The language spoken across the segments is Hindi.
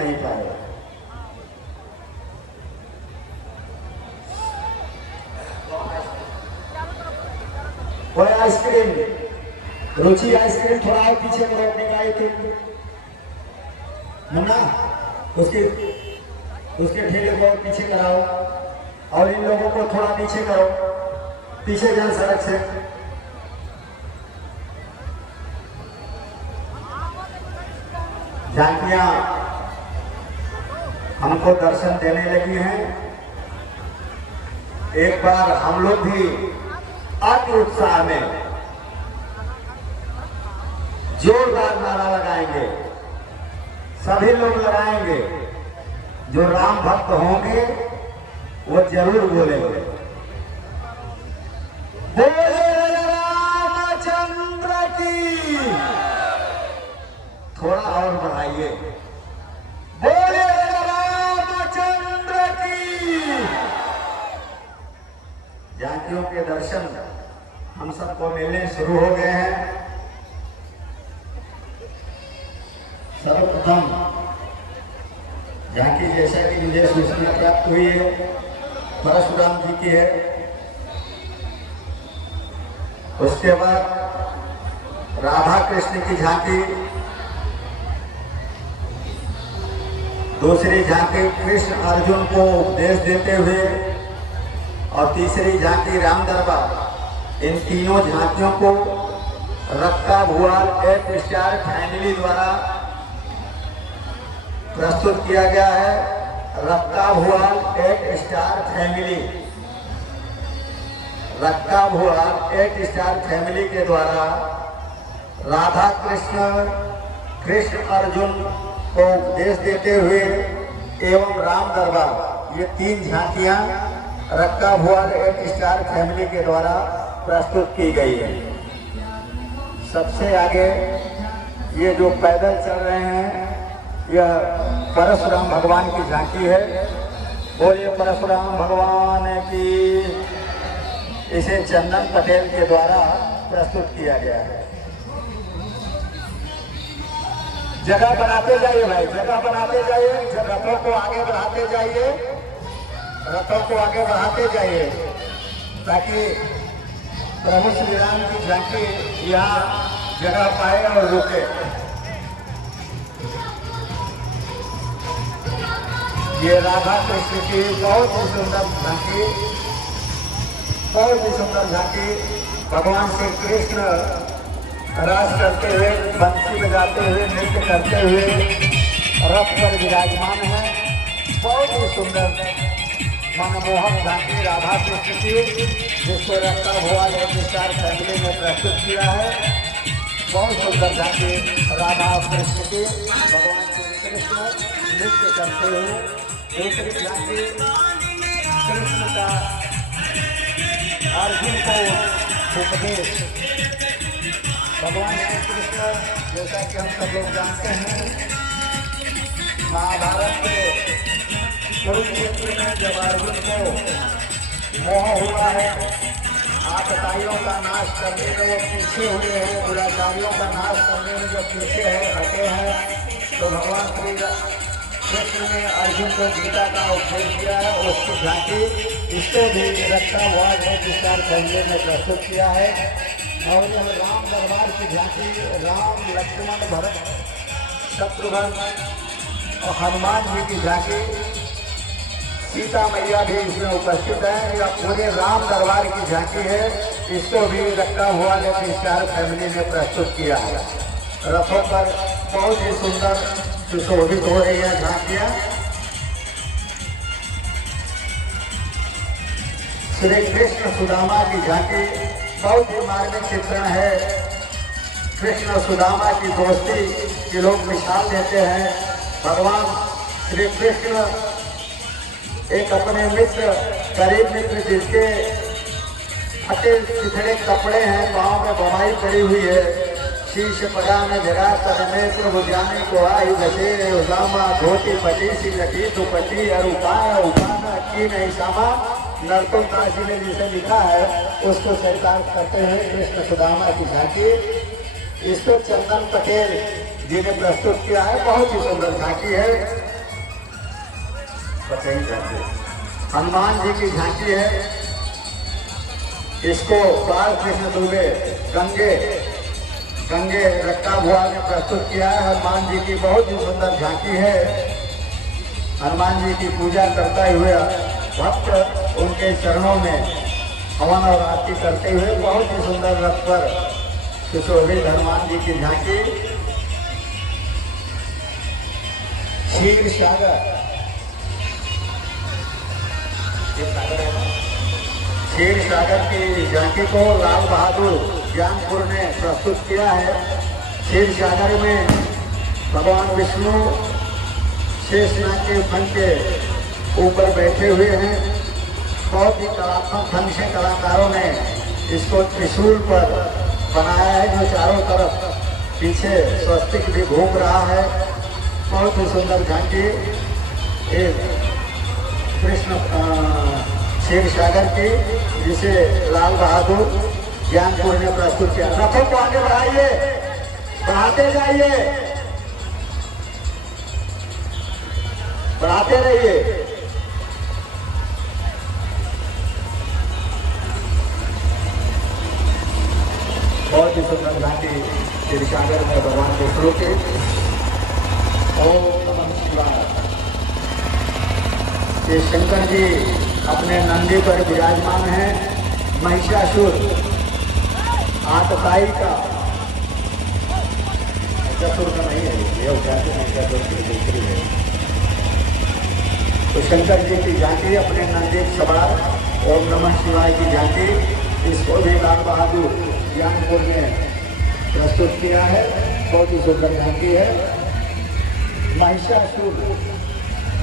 नहीं पाए। कोई आइसक्रीम, रुचि आइसक्रीम थोड़ा और पीछे करो अपने गाड़ी के मुन्ना, उसके ठेले को और पीछे कराओ और इन लोगों को थोड़ा पीछे करो, पीछे जाओ सड़क से। झांकियां हमको दर्शन देने लगी हैं। एक बार हम लोग भी अति उत्साह में जोरदार नारा लगाएंगे, सभी लोग लगाएंगे। जो राम भक्त होंगे वो जरूर बोलेंगे, बोले रामचंद्र की। थोड़ा और बढ़ाइए, बोले रामचंद्र की। झांकियों के दर्शन हम सबको मिलने शुरू हो गए हैं। सर्वप्रथम झांकी जैसा कि मुझे सूचना प्राप्त हुई है परशुराम जी की है। उसके बाद राधा कृष्ण की झांकी, दूसरी झांकी कृष्ण अर्जुन को उपदेश देते हुए और तीसरी झांकी राम दरबार। इन तीनों झांकियों को रक्का भुआल एक स्टार फैमिली द्वारा प्रस्तुत किया गया है। रक्का भुआल एक स्टार फैमिली, रक्का भुआल एक स्टार फैमिली के द्वारा राधा कृष्ण, कृष्ण अर्जुन को उपदेश देते हुए एवं राम दरबार, ये तीन झांकियां रक्का भुआल एक स्टार फैमिली के द्वारा प्रस्तुत की गई है। सबसे आगे ये जो पैदल चल रहे हैं, यह परशुराम भगवान की झांकी है। बोलिए परशुराम भगवान की। इसे चंदन पटेल के द्वारा प्रस्तुत किया गया है। जगह बनाते जाइए भाई, जगह बनाते जाइए, रथों को आगे बढ़ाते जाइए, रथों को आगे बढ़ाते जाइए ताकि प्रभु श्री राम की झांकी यहाँ जगह पाए और रुके। ये राधा कृष्ण की बहुत ही सुंदर झांकी, बहुत ही सुंदर झांकी। भगवान श्री कृष्ण रास करते हुए, बंसी बजाते हुए, नृत्य करते हुए रथ पर विराजमान है। बहुत ही सुंदर मनमोहक झांकी राधा कृष्ण की, जिसको रक्का भुआल एक स्टार फैमिली ने प्रस्तुत किया है। बहुत सुंदर झांकी राधा कृष्ण की, भगवान श्री कृष्ण नृत्य करते हुए। दूसरी झांकी कृष्ण का अर्जुन को उपदेश। भगवान श्री कृष्ण, जैसा कि हम सब लोग जानते हैं, महाभारत के कुरुक्षेत्र में जब अर्जुन को मोह हुआ है, आतताइयों का नाश करने में वो पीछे हुए हैं, दुराचारियों का नाश करने में जो पीछे है, हटे हैं, तो भगवान श्री कृष्ण ने अर्जुन को गीता का उपदेश दिया है। उसकी झांकी इसको भी रक्षा भुआल एक स्टार फैमिली ने प्रस्तुत किया है। और यह राम दरबार की झांकी राम, लक्ष्मण, भरत, शत्रुघ्न और हनुमान जी की झांकी, सीता मैया भी इसमें उपस्थित है। यह पूरे राम दरबार की झांकी है। इसको भी रक्का भुआल एक स्टार फैमिली ने प्रस्तुत किया है। रथों पर बहुत ही सुंदर सुशोभित हो रही है झांकियां। श्री कृष्ण सुदामा की झांकी बहुत ही मार्मिक चित्रण है। कृष्ण सुदामा की दोस्ती के लोग मिसाल देते हैं। भगवान श्री कृष्ण एक अपने मित्र, करीब मित्र, जिसके फटे पिछड़े कपड़े हैं, पाँव में बवाई पड़ी हुई है, शीश पगा में जगा तदमे प्रभु जाने को आई बचे उदामा धोती पटी सी लटी दुपट्टी और उपाना की नहीं सामा। नरतम दास जी ने जिसे लिखा है उसको चरितार्थ करते हैं कृष्ण सुदामा की झांकी। इसको चंदन पटेल जी ने प्रस्तुत किया है। बहुत ही सुंदर झांकी है। हनुमान जी की झांकी है। इसको बाल कृष्ण दुबे गंगे रक्का भुआ ने प्रस्तुत किया है। हनुमान जी की बहुत ही सुंदर झांकी है। हनुमान जी की पूजा करते हुए भक्त उनके चरणों में हवन और आरती करते हुए बहुत ही सुंदर रथ पर सुशोभित हनुमान जी की झांकी। क्षीर सागर की झांकी को लाल बहादुर ज्ञानपुर ने प्रस्तुत किया है। क्षीर सागर में भगवान विष्णु शेषनाग के फन के ऊपर बैठे हुए हैं। बहुत ही कलात्मक ढंग से कलाकारों ने इसको त्रिशूल पर बनाया है, जो चारों तरफ पीछे स्वस्तिक भी घूम रहा है। बहुत ही सुंदर झांकी एक कृष्ण क्षीर सागर की, जिसे लाल बहादुर ज्ञानपुर ने प्रस्तुत किया। रथों को आगे बढ़ाइए, बढ़ाते जाइए, बढ़ाते रहिए। बहुत ही सुंदर झांकी क्षीर सागर में भगवान विष्णु के। ओम नमः शिवाय। ये शंकर जी अपने नंदी पर विराजमान हैं। महिषासुर आतताई का महिषासुर का नहीं है, ये उठाते महिषासुर की दूसरी है। तो शंकर जी की झांकी अपने नंदी सवार ओम नमः शिवाय की झांकी, इसको भी लाल बहादुर ज्ञानपुर ने प्रस्तुत किया है। बहुत ही सुंदर झांकी है।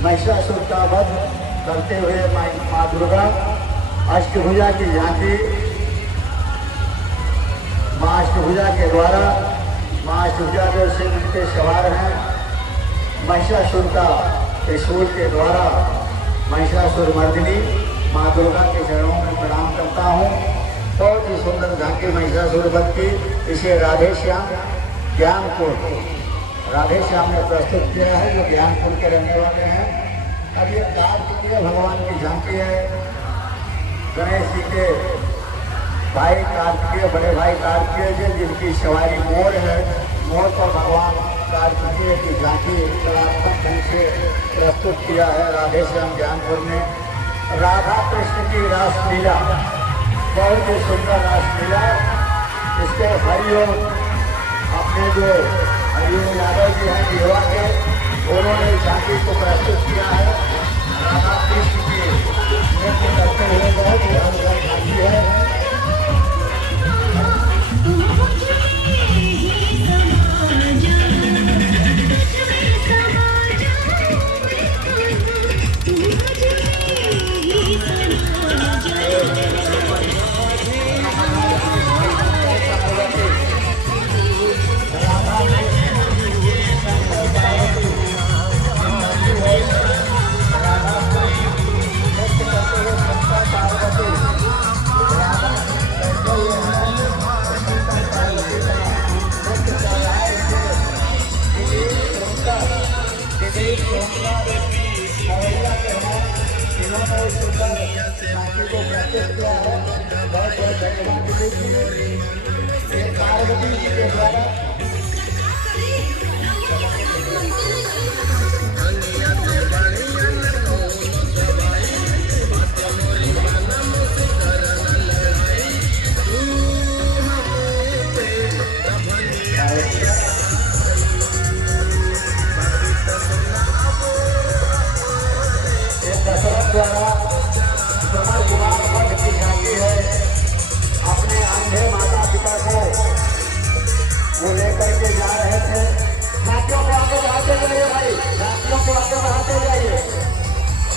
महिषासुर का वध करते हुए माँ दुर्गा अष्टभुजा की झांकी। माँ अष्टभुजा के द्वारा माँ अष्टभुजा जो सिंह पे सवार हैं, महिषासुर का त्रिशूल के द्वारा महिषासुर मर्दिनी माँ दुर्गा के चरणों में प्रणाम करता हूँ। बहुत ही सुंदर झांकी महिषासुर वध की। इसे राधे श्याम ज्ञानपुर ने प्रस्तुत किया है, जो ज्ञानपुर के रहने वाले हैं। अब ये कार्तिकेय भगवान की झांकी है। गणेश जी के भाई कार्तिकेय, बड़े भाई कार्तिकेय जी, जिनकी सवारी मोर है। मोर पर भगवान कार्तिकेय की झांकी कलात्मक ढंग से प्रस्तुत किया है राधे श्याम ज्ञानपुर ने। राधा कृष्ण की रासलीला, बहुत ही सुंदर रासलीला। इसके हरिओम अपने जो हरिओम यादव जी हैं देवा के, उन्होंने झांकी को प्रस्तुत किया है। राधा कृष्ण की नृत्य करते हुए बहुत ही सुंदर झांकी है।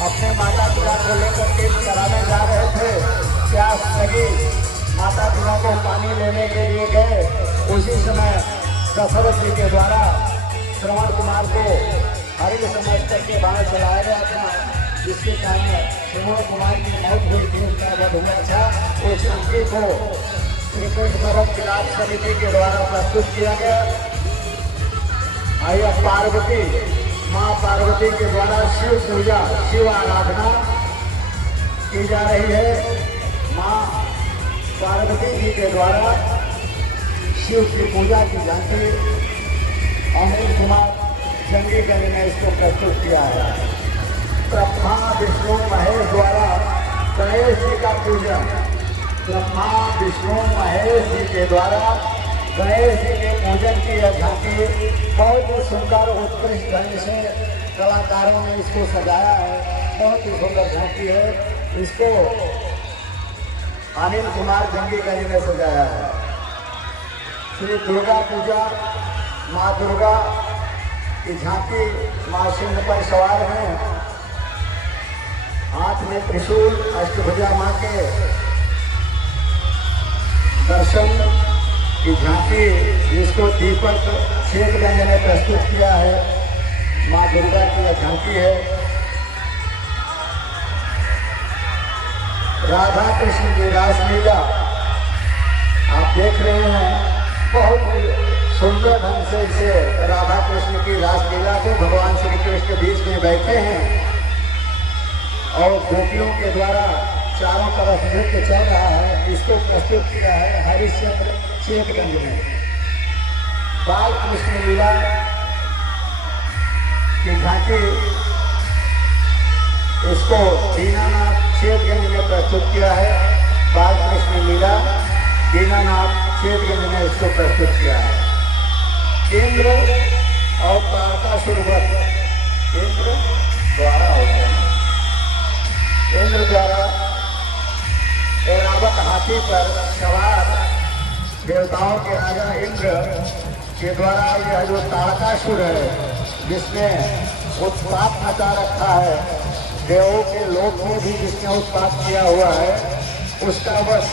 अपने माता पिता को लेकर तीर्थ कराने जा रहे थे। प्यास लगी, माता पिता को पानी लेने के लिए गए। उसी समय दशरथ जी के द्वारा श्रवण कुमार को हरिण समझ करके बाहर चलाया गया था, जिसके कारण श्रवण कुमार की मौत हुई थी, उसका वध हुआ था। उस झांकी को श्री कृष्ण भक्त विलास समिति के द्वारा प्रस्तुत किया गया। यह पार्वती, माँ पार्वती के द्वारा शिव पूजा, शिव आराधना की जा रही है। माँ पार्वती जी के द्वारा शिव की पूजा की जाती है। अनिल कुमार जंगीगंज ने इसको प्रस्तुत किया है। ब्रह्मा विष्णु महेश द्वारा गणेश जी का पूजन, ब्रह्मा विष्णु महेश जी के द्वारा गणेश जी के पूजन की यह झांकी बहुत ही सुंदर उत्कृष्ट ढंग से कलाकारों ने इसको सजाया है। बहुत ही सुंदर झांकी है। इसको अनिल कुमार जंगीगंज ने सजाया है। श्री दुर्गा पूजा, माँ दुर्गा की झांकी, माँ सिंह पर सवार हैं, हाथ में त्रिशूल, अष्टभुजा माँ के दर्शन की झांकी, जिसको दीपक शेखगंज ने प्रस्तुत किया है। माँ दुर्गा की यह झांकी है। राधा कृष्ण की रासलीला आप देख रहे हैं। बहुत ही सुंदर ढंग से इसे राधा कृष्ण की रासलीला को भगवान श्री कृष्ण बीच में बैठे हैं और गोपियों के द्वारा चारों तरफ नृत्य चल रहा है। इसको प्रस्तुत किया है हरिश्चंद्र शेखगंज ने। बाल कृष्ण लीला की झांकी, इसको दीनानाथ शेखगंज ने प्रस्तुत किया है। बाल कृष्ण लीला दीनानाथ शेखगंज ने इसको प्रस्तुत किया है। इंद्र और तारकासुर वध, इंद्र द्वारा होते हैं। इंद्र द्वारा ऐरावत हाथी पर सवार देवताओं के राजा इंद्र के द्वारा यह जो तारकासुर है, जिसने उत्पात मचा रखा है, देवों के लोक में भी जिसने उत्पात किया हुआ है, उसका वध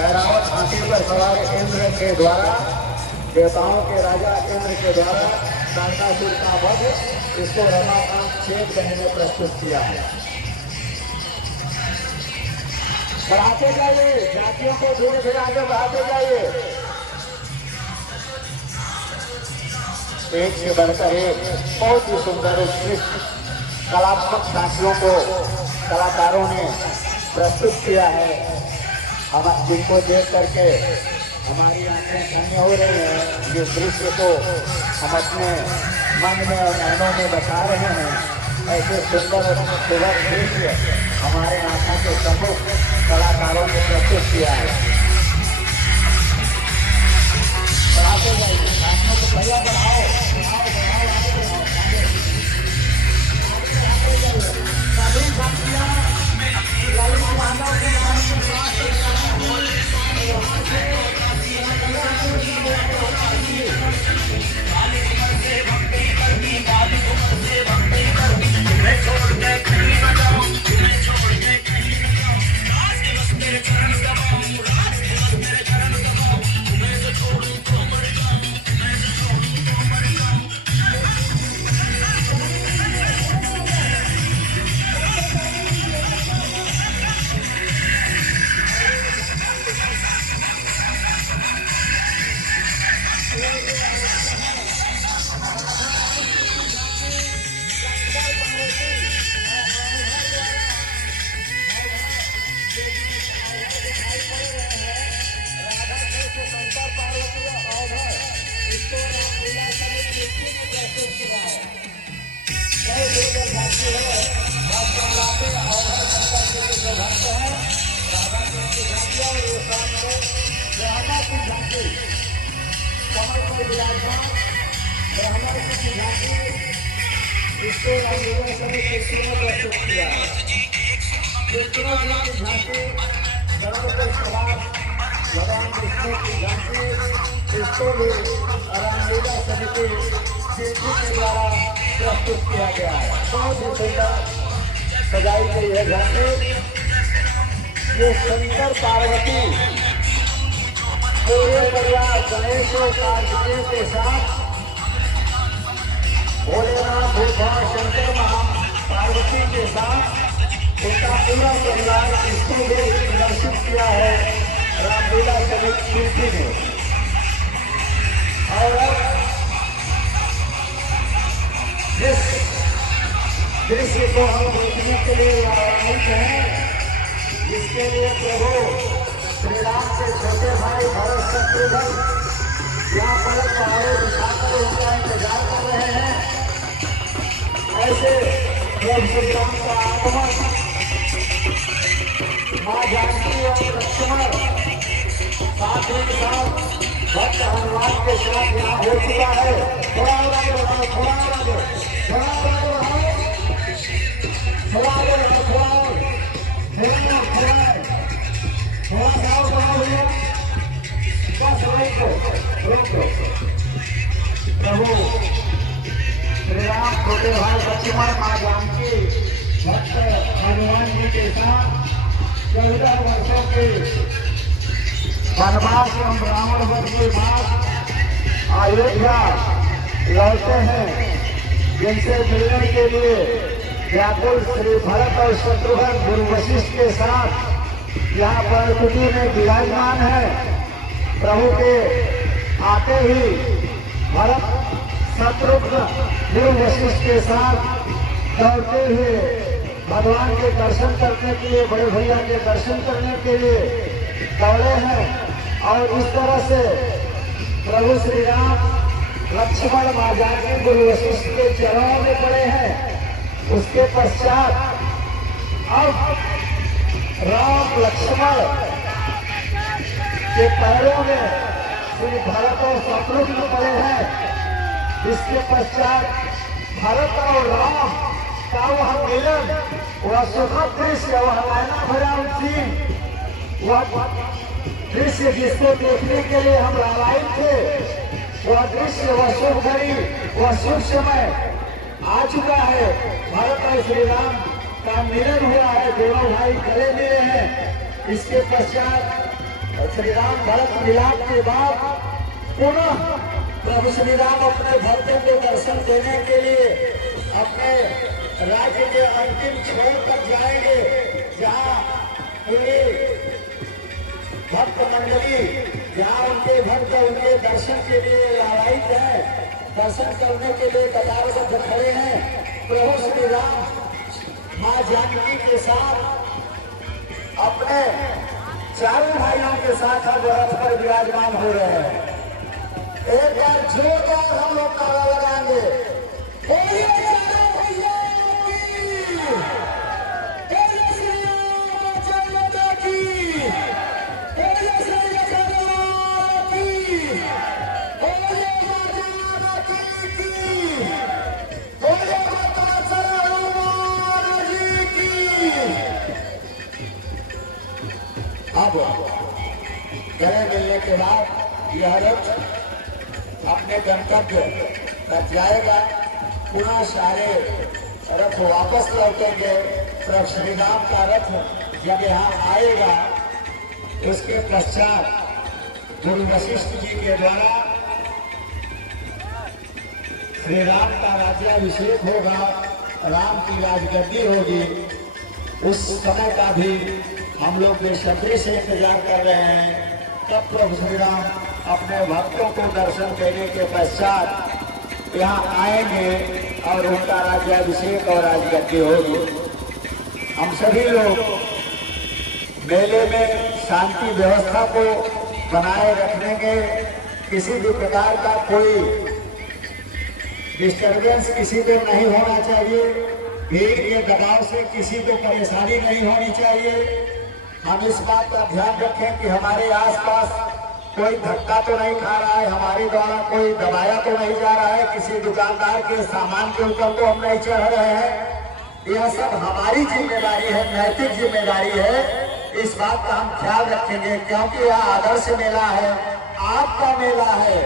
ऐरावत हाथी पर सवार इंद्र के द्वारा, देवताओं के राजा इंद्र के द्वारा तारकासुर का वध, इसको रमाकांत शेखगंज ने प्रस्तुत किया है। बढ़ाते जाइए, जातियों को धीरे धीरे आगे बढ़ाते जाइए। एक से बढ़कर एक बहुत ही सुंदर उत्कृष्ट कलात्मक झांकियों को कलाकारों ने प्रस्तुत किया है। हम जिनको देख करके हमारी आंखें धन्य हो रही हैं। जिस दृश्य को हम अपने मन में और नैनों में बता रहे हैं, ऐसे सुंदर और सुंदर दृश्य हमारे आंखों के सम्मुख कलाकारों ने प्रस्तुत किया है। बढ़ाते जाइए, आंखों को भैया बढ़ाओ, बढ़ाओ, बढ़ाओ, आगे बढ़ाओ, आगे जाइए। सभी भक्तियाँ ललित मानव के नाम से इसको रामलीला सभी कृष्ण ने प्रस्तुत किया है। कृष्ण जी की झांकी, गरुड़ पर सवार भगवान विष्णु की झांकी, इसको भी रामलीला समिति शिवजी के द्वारा प्रस्तुत किया गया है। बहुत ही सुंदर सजाई गई है झांकी। ये शंकर पार्वती पूरे परिवार गणेश और कार्तिकेय के साथ भोलेनाथ भगवान शंकर महा पार्वती के साथ उनका पूरा परिवार, इसको भी प्रदर्शित किया है रामलीला समिति शिवजी ने। और जिस दृश्य को हम देखने के लिए आयोजित हैं, जिसके लिए प्रभु श्री राम के छोटे भाई भरत शत्रुघ्न यहाँ पर पहाड़ों दिखाकर उनका इंतजार कर रहे हैं। ऐसे प्रभु श्री राम का आगमन माँ जानकी और लक्ष्मण साथ ही साथ भक्त हनुमान के साथ यहाँ हो चुका है। थोड़ा आगे बढ़ाओ, थोड़ा आगे, थोड़ा आगे बढ़ाओ, थोड़ा आगे बढ़ाओ, थोड़ा थोड़ा थोड़ा बढ़ाओ भैया, बस रोको। प्रभु श्री राम छोटे भाई लक्ष्मण माँ जानकी भक्त हनुमान जी के साथ 14 वर्षों के वनवास एवं रावण वध के बाद अयोध्या लौटे हैं, जिनसे मिलने के लिए व्याकुल श्री भरत और शत्रुघ्न गुरु वशिष्ठ के साथ यहाँ पर कुटी में विराजमान है। प्रभु के आते ही भरत शत्रुघ्न गुरु वशिष्ठ के साथ दौड़ते हुए भगवान के दर्शन करने के लिए, बड़े भैया के दर्शन करने के लिए दौड़े हैं। और इस तरह से प्रभु श्री राम लक्ष्मण माँ जानकी गुरु वशिष्ठ के चरणों में पड़े हैं। उसके पश्चात अब राम लक्ष्मण के पैरों में श्री भरत और शत्रुघ्न पड़े हैं। इसके पश्चात भरत और राम का वह मिलन, वह सुखद दृश्य, वह नैना भरा सीन, वह दृश्य जिसको देखने के लिए हम लालायित थे, वह दृश्य, वह शुभ घड़ी, वह शुभ समय आ चुका है। भरत और श्री राम का मिलन हुआ है, दोनों भाई गले मिले हैं। इसके पश्चात श्री राम भरत मिलाप के बाद पुनः प्रभु श्री राम अपने भक्तों को दर्शन देने के लिए अपने राज्य के अंतिम छोर तक जाएंगे, जहाँ पूरे भक्त मंडली, जहाँ उनके भक्त उनके दर्शन के लिए आवाहित है, दर्शन करने के लिए कतारबद्ध खड़े हैं। प्रभु श्री राम माँ जानकी के साथ अपने चारों भाइयों के साथ अब रथ पर विराजमान हो रहे हैं। एक बार जोरदार हम लोग नारा लगाएंगे, बोलिए चारों भैया की, बोलिए श्री रामचंद्र की, बोलिए श्री जगन्नाथ की, बोलिए माता जानकी की, बोलिए माता हनुमान जी की। अब गले मिलने के बाद यह रथ अपने गंतव्य तक जाएगा। पुनः सारे रथ वापस लौटेंगे। प्रभु श्री राम का रथ जब यहाँ आएगा, उसके पश्चात गुरु वशिष्ठ जी के द्वारा श्री राम का राज्याभिषेक होगा, राम की राजगद्दी होगी। उस समय का भी हम लोग बेसब्री से इंतजार कर रहे हैं। तब प्रभु श्री राम अपने भक्तों को दर्शन देने के पश्चात यहाँ आएंगे और उनका राज्याभिषेक और राजगद्दी होगी। हम सभी लोग मेले में शांति व्यवस्था को बनाए रखने के, किसी भी प्रकार का कोई डिस्टर्बेंस किसी को नहीं होना चाहिए, भीड़ के दबाव से किसी को परेशानी नहीं होनी चाहिए। हम इस बात का ध्यान रखें कि हमारे आसपास कोई धक्का तो नहीं खा रहा है, हमारे द्वारा कोई दबाया तो नहीं जा रहा है, किसी दुकानदार के सामान के ऊपर तो हम नहीं चढ़ रहे हैं। यह सब हमारी जिम्मेदारी है, नैतिक जिम्मेदारी है। इस बात का हम ख्याल रखेंगे, क्योंकि यह आदर्श मेला है, आपका मेला है,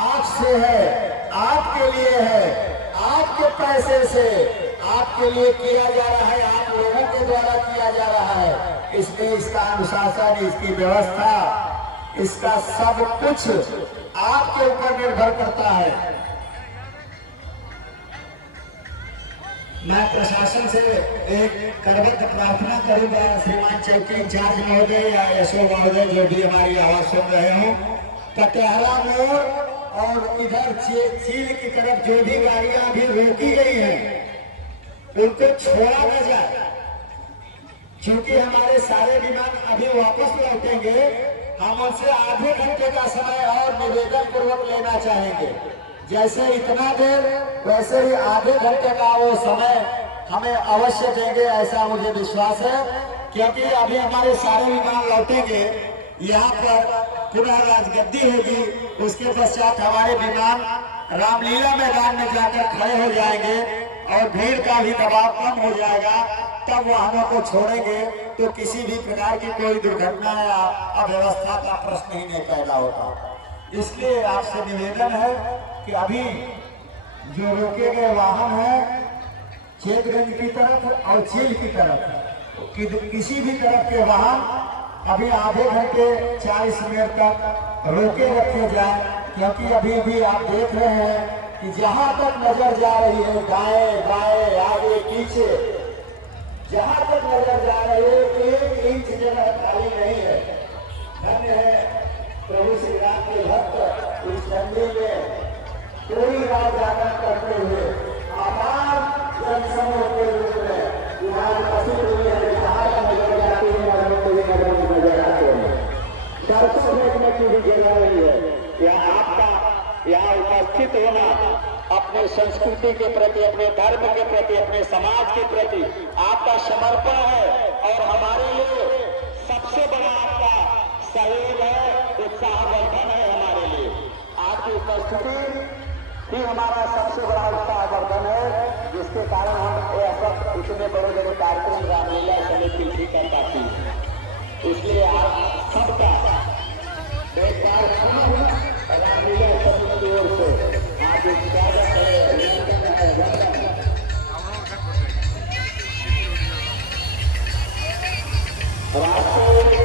आपसे है, आपके लिए है, आपके पैसे से आपके लिए किया जा रहा है, आप लोगों के द्वारा किया जा रहा है। इसलिए इसका अनुशासन, इसकी व्यवस्था, इसका सब कुछ आपके ऊपर निर्भर करता है। मैं प्रशासन से एक करबद्ध प्रार्थना करूंगा, श्रीमान चौकी इंचार्ज महोदय या यशो महोदय जो भी हमारी आवाज सुन रहे हो, पटियाला मोड़ और इधर चील की तरफ जो भी गाड़ियां अभी रोकी गई हैं उनको छोड़ा न जाए, क्योंकि हमारे सारे विमान अभी वापस लौटेंगे। हम उनसे आधे घंटे का समय और निवेदन पूर्वक लेना चाहेंगे। जैसे इतना देर वैसे ही आधे घंटे का वो समय हमें अवश्य देंगे, ऐसा मुझे विश्वास है। क्योंकि अभी हमारे सारे विमान लौटेंगे, यहाँ पर पुनः राजगद्दी होगी, उसके पश्चात हमारे विमान रामलीला मैदान में जाकर खड़े हो जाएंगे और भीड़ का भी दबाव कम हो जाएगा। तब वाहनों को छोड़ेंगे तो किसी भी प्रकार की कोई दुर्घटना या अव्यवस्था का प्रश्न ही नहीं पैदा होता। इसलिए आपसे निवेदन है कि अभी जो रोके गए वाहन हैं चेतगंज की तरफ और चील की तरफ किसी भी तरफ के वाहन अभी आधे घंटे 40 मिनट तक रोके रखे जाए, क्योंकि अभी भी आप देख रहे हैं कि जहां तक नजर जा रही है, दाएं बाएं आगे पीछे, जहां तक नजर जा रही है 1 इंच जगह खाली नहीं है। धन्य है प्रभु श्री राम के भक्त इस मंदिर में पूरी रात जागरण करते हुए आभार जनसमूह के रूप में नजर आते हैं। दर्शक देखने की भी जगह नहीं है। यहाँ आपका यहाँ उपस्थित होना अपने संस्कृति के प्रति, अपने धर्म के प्रति, अपने समाज के प्रति आपका समर्पण है और हमारे लिए सबसे बड़ा आपका सहयोग है, उत्साहवर्धन है हमारे लिए। आपकी उपस्थिति ही हमारा सबसे बड़ा उत्साहवर्धन है, जिसके कारण हम ऐसा इतने बड़े बड़े कार्यक्रम रामलीला समिति कर पाती है। इसलिए आप सबका देखभाल रामलीला समिति की ओर से आप स्वागत है।